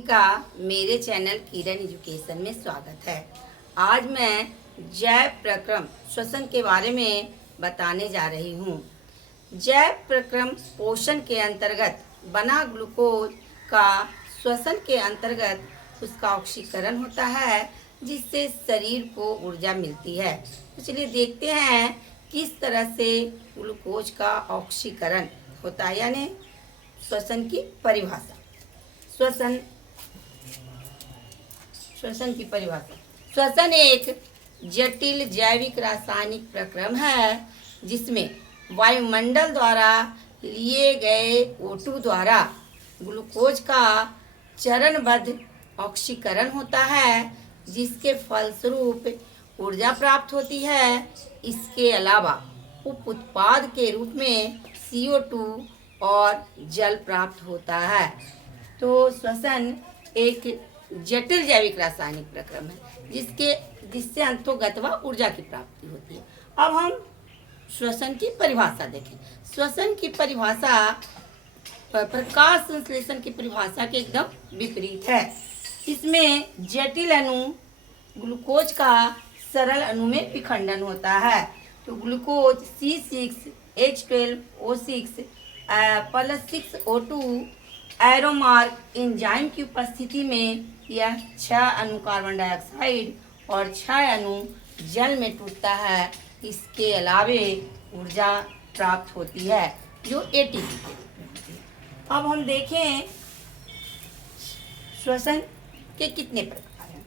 सभी का मेरे चैनल किरण एजुकेशन में स्वागत है। आज मैं जैव प्रक्रम श्वसन के बारे में बताने जा रही हूँ। जैव प्रक्रम पोषण के अंतर्गत बना ग्लूकोज का श्वसन के अंतर्गत उसका ऑक्सीकरण होता है, जिससे शरीर को ऊर्जा मिलती है। तो चलिए देखते हैं किस तरह से ग्लूकोज का ऑक्सीकरण होता है, यानी श्वसन की परिभाषा। श्वसन की परिभाषा। श्वसन एक जटिल जैविक रासायनिक प्रक्रम है, जिसमें वायुमंडल द्वारा लिए गए O2 द्वारा ग्लूकोज का चरणबद्ध ऑक्सीकरण होता है, जिसके फलस्वरूप ऊर्जा प्राप्त होती है। इसके अलावा उप उत्पाद के रूप में CO2 और जल प्राप्त होता है। तो श्वसन एक जटिल जैविक रासायनिक प्रक्रम है, जिससे अंतोगतवा ऊर्जा की प्राप्ति होती है। अब हम श्वसन की परिभाषा देखें। श्वसन की परिभाषा प्रकाश संश्लेषण की परिभाषा के एकदम विपरीत है। इसमें जटिल अणु ग्लूकोज का सरल अणु में विखंडन होता है। तो ग्लूकोज C6H12O6 + 6O2 एरोमार्क एंजाइम की उपस्थिति में यह 6 अणु कार्बन डाइऑक्साइड और 6 अणु जल में टूटता है। इसके अलावे ऊर्जा प्राप्त होती है, जो एटीपी के रूप में होती है। अब हम देखें श्वसन के कितने प्रकार हैं।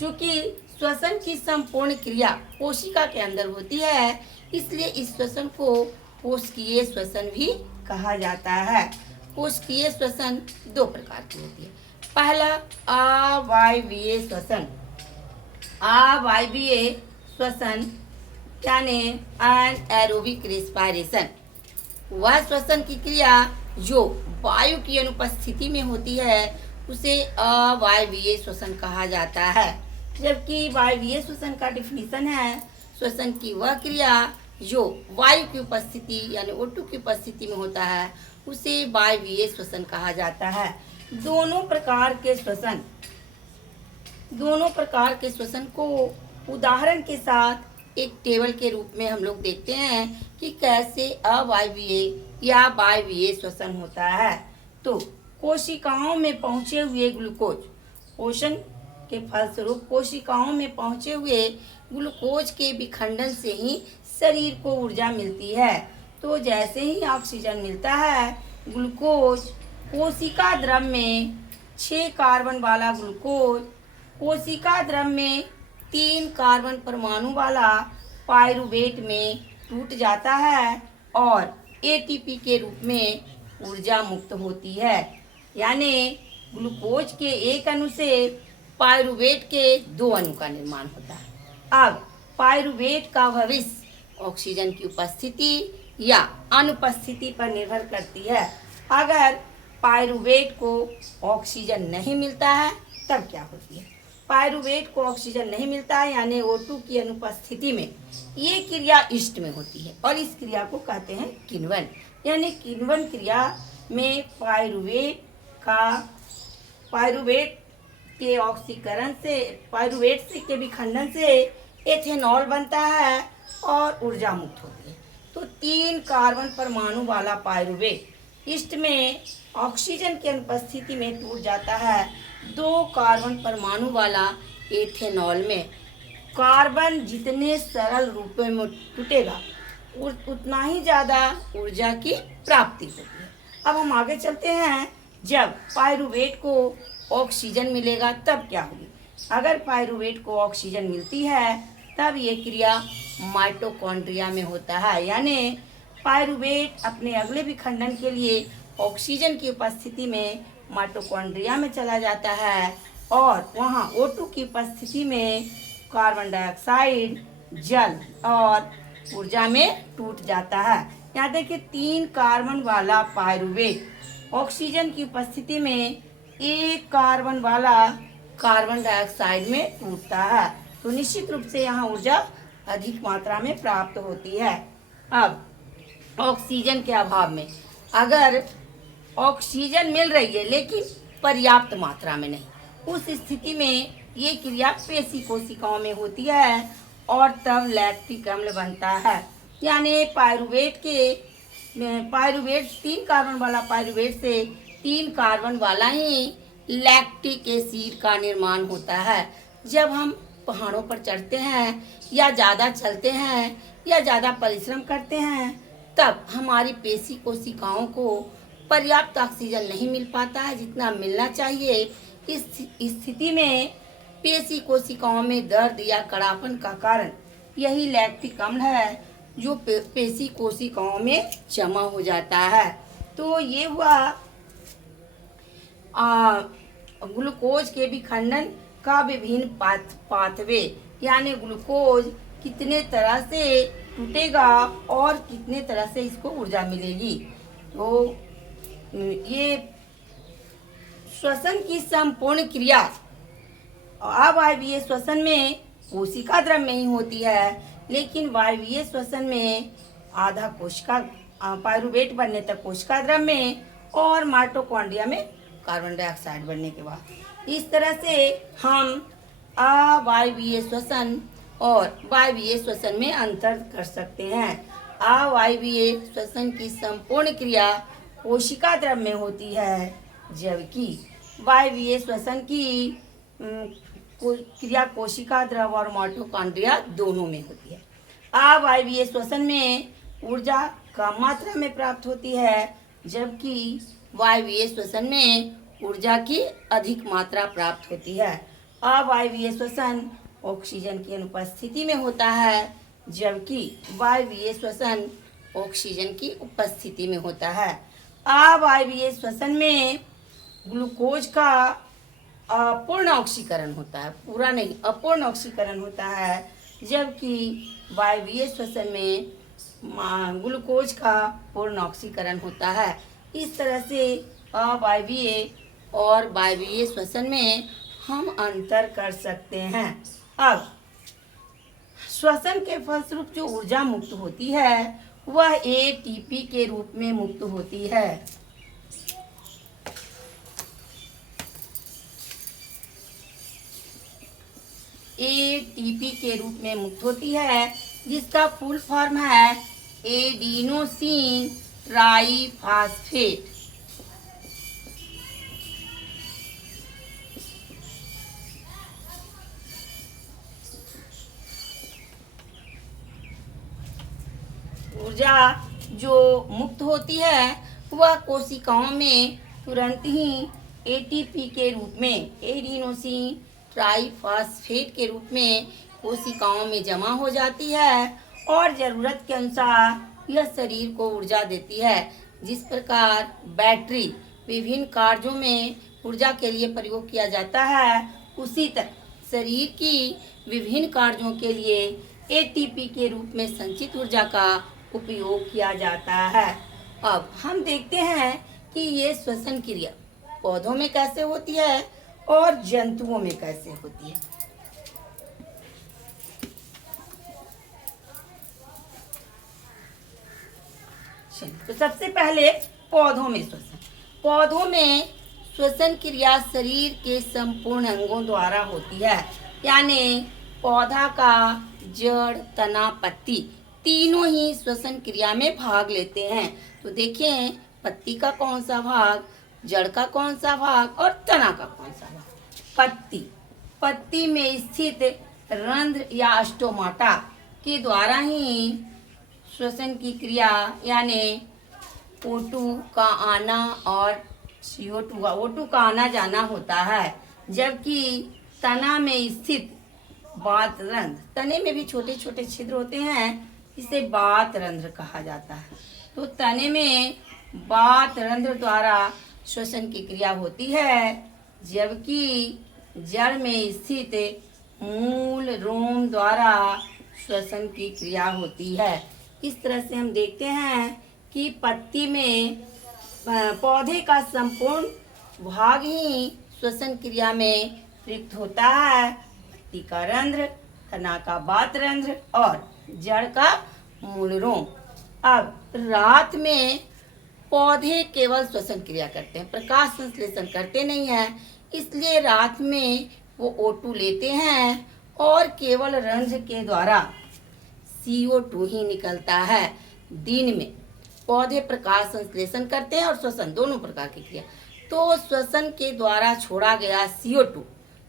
चूँकि श्वसन की संपूर्ण क्रिया कोशिका के अंदर होती है, इसलिए इस श्वसन को कोशिकीय श्वसन भी कहा जाता है। कोशिकीय श्वसन 2 प्रकार की होती है। पहला अवायवीय श्वसन। अवायवीय श्वसन यानी एनाएरोबिक रेस्पिरेशन, वह श्वसन की क्रिया जो वायु की अनुपस्थिति में होती है, उसे अवायवीय श्वसन कहा जाता है। जबकि वायवीय श्वसन का डिफिनीशन है श्वसन की वह क्रिया जो वायु की उपस्थिति यानी O2 की उपस्थिति में होता है, उसे वायवीय श्वसन कहा जाता है। दोनों प्रकार के श्वसन को उदाहरण के साथ एक टेबल के रूप में हम लोग देखते हैं कि कैसे अवायवीय या वायवीय श्वसन होता है। तो कोशिकाओं में पहुंचे हुए ग्लूकोज, पोषण के फलस्वरूप कोशिकाओं में पहुंचे हुए ग्लूकोज के विखंडन से ही शरीर को ऊर्जा मिलती है। तो जैसे ही ऑक्सीजन मिलता है, ग्लूकोज कोशिका द्रव में 6 कार्बन वाला ग्लूकोज कोशिका द्रव में 3 कार्बन परमाणु वाला पाइरूवेट में टूट जाता है और एटीपी के रूप में ऊर्जा मुक्त होती है। यानी ग्लूकोज के एक अणु से पाइरूवेट के 2 अणु का निर्माण होता है। अब पाइरूवेट का भविष्य ऑक्सीजन की उपस्थिति या अनुपस्थिति पर निर्भर करती है। अगर पाइरूवेट को ऑक्सीजन नहीं मिलता है, तब क्या होती है। पाइरूवेट को ऑक्सीजन नहीं मिलता है, यानी O2 की अनुपस्थिति में ये क्रिया ईस्ट में होती है और इस क्रिया को कहते हैं किण्वन। यानी किण्वन क्रिया में पाइरूवेट के ऑक्सीकरण से, पाइरूवेट के विखंडन से एथेनॉल बनता है और ऊर्जा मुक्त होती है। तो 3 कार्बन परमाणु वाला पाइरूवेट ईस्ट में ऑक्सीजन की अनुपस्थिति में टूट जाता है 2 कार्बन परमाणु वाला एथेनॉल में। कार्बन जितने सरल रूप में टूटेगा, उतना ही ज़्यादा ऊर्जा की प्राप्ति होती है। अब हम आगे चलते हैं। जब पाइरूवेट को ऑक्सीजन मिलेगा तब क्या होगी। अगर पाइरूवेट को ऑक्सीजन मिलती है, तब ये क्रिया माइटोकॉन्ड्रिया में होता है। यानी पाइरूवेट अपने अगले विखंडन के लिए ऑक्सीजन की उपस्थिति में माइटोकॉन्ड्रिया में चला जाता है और वहाँ O2 की उपस्थिति में कार्बन डाइऑक्साइड, जल और ऊर्जा में टूट जाता है। यहाँ देखिए 3 कार्बन वाला पाइरूवेट ऑक्सीजन की उपस्थिति में 1 कार्बन वाला कार्बन डाइऑक्साइड में टूटता है। तो निश्चित रूप से यहाँ ऊर्जा अधिक मात्रा में प्राप्त होती है। अब ऑक्सीजन के अभाव में अगर ऑक्सीजन मिल रही है लेकिन पर्याप्त मात्रा में नहीं। उस स्थिति में ये क्रिया पेशी कोशिकाओं में होती है और तब लैक्टिक अम्ल बनता है। यानी पायरुवेट 3 कार्बन वाला पायरुवेट से 3 कार्बन वाला ही लैक्टिक एसिड का निर्माण होता है। जब हम पहाड़ों पर चढ़ते हैं या ज़्यादा चलते हैं या ज़्यादा परिश्रम करते हैं, तब हमारी पेशी कोशिकाओं को पर्याप्त ऑक्सीजन नहीं मिल पाता है जितना मिलना चाहिए। इस स्थिति में पेशी कोशिकाओं में दर्द या कड़ापन का कारण यही लैक्टिक अम्ल है जो पेशी कोशिकाओं में जमा हो जाता है। तो ये हुआ ग्लूकोज के विखंडन का विभिन्न पाथवे, यानी ग्लूकोज कितने तरह से टूटेगा और कितने तरह से इसको ऊर्जा मिलेगी। तो ये श्वसन की संपूर्ण क्रिया अवायवीय श्वसन में कोशिका द्रव में ही होती है, लेकिन वायवीय श्वसन में आधा कोशिका पायरुवेट बनने तक कोशिका द्रव में और माइटोकॉन्ड्रिया में कार्बन डाइऑक्साइड बनने के बाद। इस तरह से हम अवायवीय श्वसन और वायवीय श्वसन में अंतर कर सकते हैं। अवायवीय श्वसन की संपूर्ण क्रिया कोशिका द्रव में होती है, जबकि वायवीय श्वसन की क्रिया कोशिका द्रव और माइटोकॉन्ड्रिया दोनों में होती है। अवायवीय श्वसन में ऊर्जा कम मात्रा में प्राप्त होती है, जबकि वायवीय श्वसन में ऊर्जा की अधिक मात्रा प्राप्त होती है। अवायवीय श्वसन ऑक्सीजन की अनुपस्थिति में होता है, जबकि वायवीय श्वसन ऑक्सीजन की उपस्थिति में होता है। अवायवीय श्वसन में ग्लूकोज का अपूर्ण ऑक्सीकरण होता है, पूरा नहीं, अपूर्ण ऑक्सीकरण होता है, जबकि वायवीय श्वसन में ग्लूकोज का पूर्ण ऑक्सीकरण होता है। इस तरह से अवायवीय और वायवीय श्वसन में हम अंतर कर सकते हैं। अब श्वसन के फलस्वरूप जो ऊर्जा मुक्त होती है वह एटीपी के रूप में मुक्त होती है। एटीपी के रूप में मुक्त होती है, जिसका फुल फॉर्म है एडिनोसिन ट्राइफॉस्फेट। ऊर्जा जो मुक्त होती है वह कोशिकाओं में तुरंत ही एटीपी के रूप में, एडिनोसिन ट्राइफॉस्फेट के रूप में कोशिकाओं में जमा हो जाती है और ज़रूरत के अनुसार यह शरीर को ऊर्जा देती है। जिस प्रकार बैटरी विभिन्न कार्यों में ऊर्जा के लिए प्रयोग किया जाता है, उसी तरह शरीर की विभिन्न कार्यों के लिए एटीपी के रूप में संचित ऊर्जा का उपयोग किया जाता है। अब हम देखते हैं कि ये श्वसन क्रिया पौधों में कैसे होती है और जंतुओं में कैसे होती है। तो सबसे पहले पौधों में श्वसन। पौधों में श्वसन क्रिया शरीर के संपूर्ण अंगों द्वारा होती है, यानी पौधा का जड़, तना, पत्ती तीनों ही श्वसन क्रिया में भाग लेते हैं। तो देखें, पत्ती का कौन सा भाग, जड़ का कौन सा भाग और तना का कौन सा भाग। पत्ती में स्थित रंध्र या स्टोमाटा के द्वारा ही श्वसन की क्रिया, यानी O2 का आना और O2 का आना जाना होता है, जबकि तना में स्थित बात रंध्र, तने में भी छोटे छोटे छिद्र होते हैं, इसे बात रंध्र कहा जाता है। तो तने में बात रंध्र द्वारा श्वसन की क्रिया होती है, जबकि जड़ में स्थित मूल रोम द्वारा श्वसन की क्रिया होती है। इस तरह से हम देखते हैं कि पत्ती में पौधे का संपूर्ण भाग ही श्वसन क्रिया में प्रयुक्त होता है। पत्ती का रंध्र, तना का बात रंध्र और जड़ का मूल रोम। अब रात में पौधे केवल श्वसन क्रिया करते हैं, प्रकाश संश्लेषण करते नहीं हैं। इसलिए रात में वो O2 लेते हैं और केवल रंध्र के द्वारा CO2 ही निकलता है। दिन में पौधे प्रकाश संश्लेषण करते हैं और श्वसन, दोनों प्रकार की क्रिया। तो श्वसन के द्वारा छोड़ा गया CO2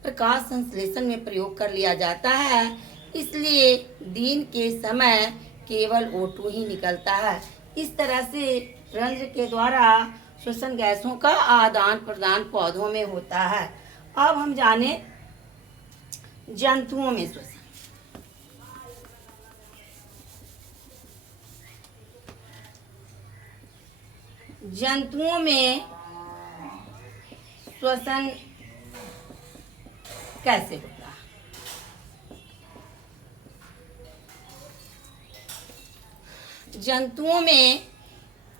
प्रकाश संश्लेषण में प्रयोग कर लिया जाता है। इसलिए दिन के समय केवल O2 ही निकलता है। इस तरह से रंध्र के द्वारा श्वसन गैसों का आदान प्रदान पौधों में होता है। अब हम जाने जंतुओं में श्वसन। जंतुओं में श्वसन कैसे होता है? जंतुओं में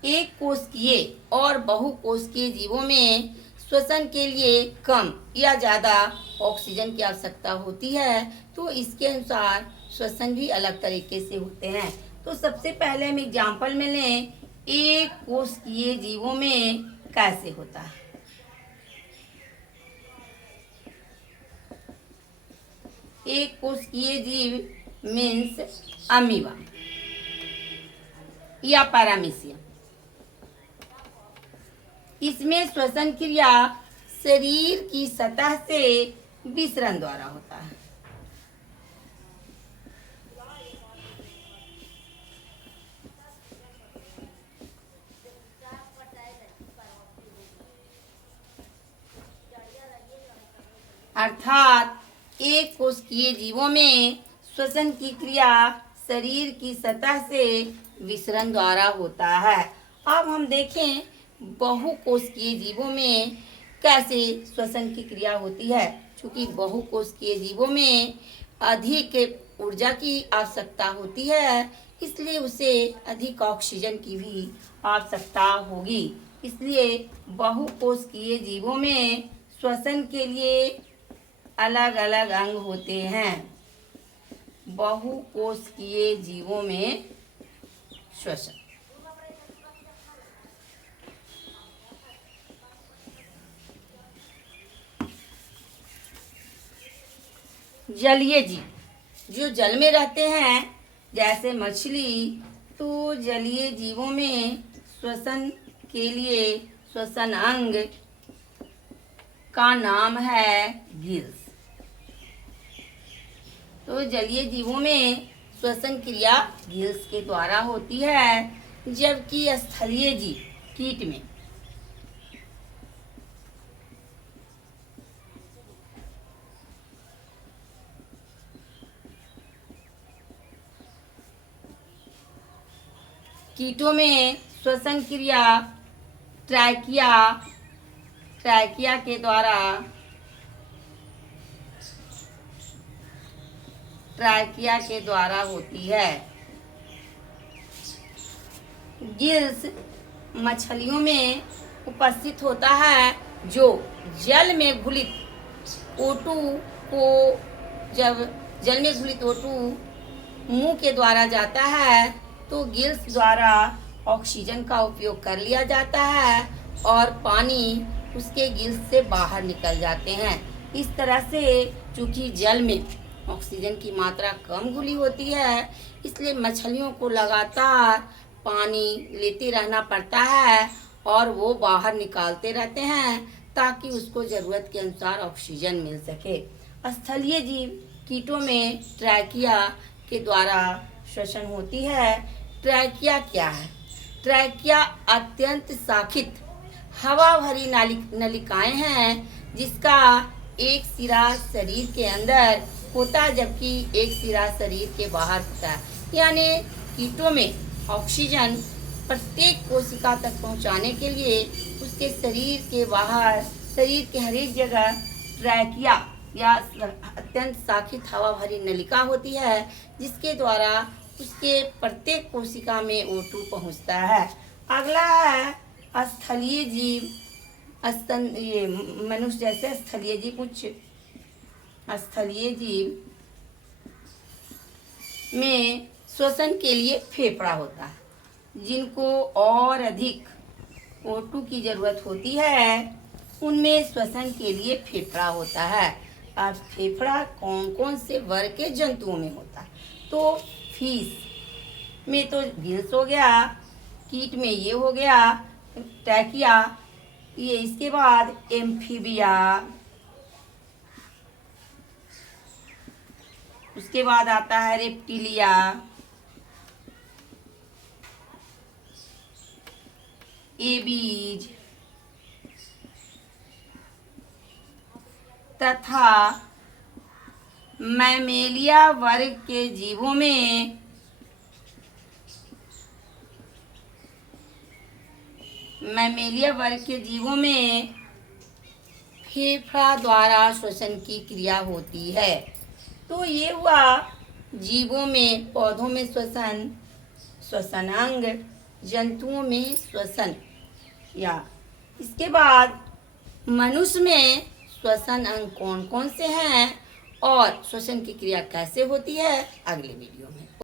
एक कोशिकीय और बहुकोशिकीय जीवों में श्वसन के लिए कम या ज़्यादा ऑक्सीजन की आवश्यकता होती है। तो इसके अनुसार श्वसन भी अलग तरीके से होते हैं। तो सबसे पहले हम एग्जाम्पल में लें, एक कोशिकीय जीवों में कैसे होता है। एक कोशिकीय जीव मीन्स अमीबा या पैरामीशियम। इसमें श्वसन क्रिया शरीर की सतह से विसरण द्वारा होता है। अर्थात एक कोशिकीय जीवों में श्वसन की क्रिया शरीर की सतह से विसरण द्वारा होता है। अब हम देखें बहुकोशिकीय जीवों में कैसे श्वसन की क्रिया होती है। क्योंकि बहुकोशिकीय जीवों में अधिक ऊर्जा की आवश्यकता होती है, इसलिए उसे अधिक ऑक्सीजन की भी आवश्यकता होगी। इसलिए बहुकोशिकीय जीवों में श्वसन के लिए अलग अलग अंग होते हैं। बहुकोशिकीय जीवों में श्वसन। जलीय जीव जो जल में रहते हैं, जैसे मछली, तो जलीय जीवों में श्वसन के लिए श्वसन अंग का नाम है गिल्स। तो जलीय जीवों में श्वसन क्रिया गिल्स के द्वारा होती है, जबकि स्थलीय जीव कीट में कीटों में श्वसन क्रिया ट्रैकिया के द्वारा होती है। गिल्स मछलियों में उपस्थित होता है, जो जल में घुलित O2 को, जब जल में घुलित O2 मुंह के द्वारा जाता है तो गिल्स द्वारा ऑक्सीजन का उपयोग कर लिया जाता है और पानी उसके गिल्स से बाहर निकल जाते हैं। इस तरह से चूंकि जल में ऑक्सीजन की मात्रा कम घुली होती है, इसलिए मछलियों को लगातार पानी लेते रहना पड़ता है और वो बाहर निकालते रहते हैं ताकि उसको ज़रूरत के अनुसार ऑक्सीजन मिल सके। स्थलीय जीव कीटों में ट्रैकिया के द्वारा श्वसन होती है। ट्रैकिया क्या है? ट्रैकिया अत्यंत शाखित हवा भरी नलिकाएं हैं, जिसका एक सिरा शरीर के अंदर होता है जबकि एक सिरा शरीर के बाहर होता है। यानी कीटों में ऑक्सीजन प्रत्येक कोशिका तक पहुंचाने के लिए उसके शरीर के बाहर, शरीर के हर एक जगह ट्रैकिया या अत्यंत शाखित हवा भरी नलिका होती है, जिसके द्वारा उसके प्रत्येक कोशिका में O2 पहुंचता है। अगला है स्थलीय जीव। ये मनुष्य जैसे स्थलीय जीव, कुछ स्थलीय जीव में श्वसन के लिए फेफड़ा होता है, जिनको और अधिक O2 की जरूरत होती है, उनमें श्वसन के लिए फेफड़ा होता है। अब फेफड़ा कौन कौन से वर्ग के जंतुओं में होता है? तो फिश में तो गिल्स हो गया, कीट में ये हो गया ट्रैकिया, ये इसके बाद एम्फीबिया, उसके बाद आता है रेप्टिलिया, एबीज तथा मैमेलिया वर्ग के जीवों में फेफड़ा द्वारा श्वसन की क्रिया होती है। तो ये हुआ जीवों में, पौधों में श्वसन अंग, जंतुओं में श्वसन या इसके बाद मनुष्य में श्वसन अंग कौन कौन से हैं और श्वसन की क्रिया कैसे होती है, अगले वीडियो में।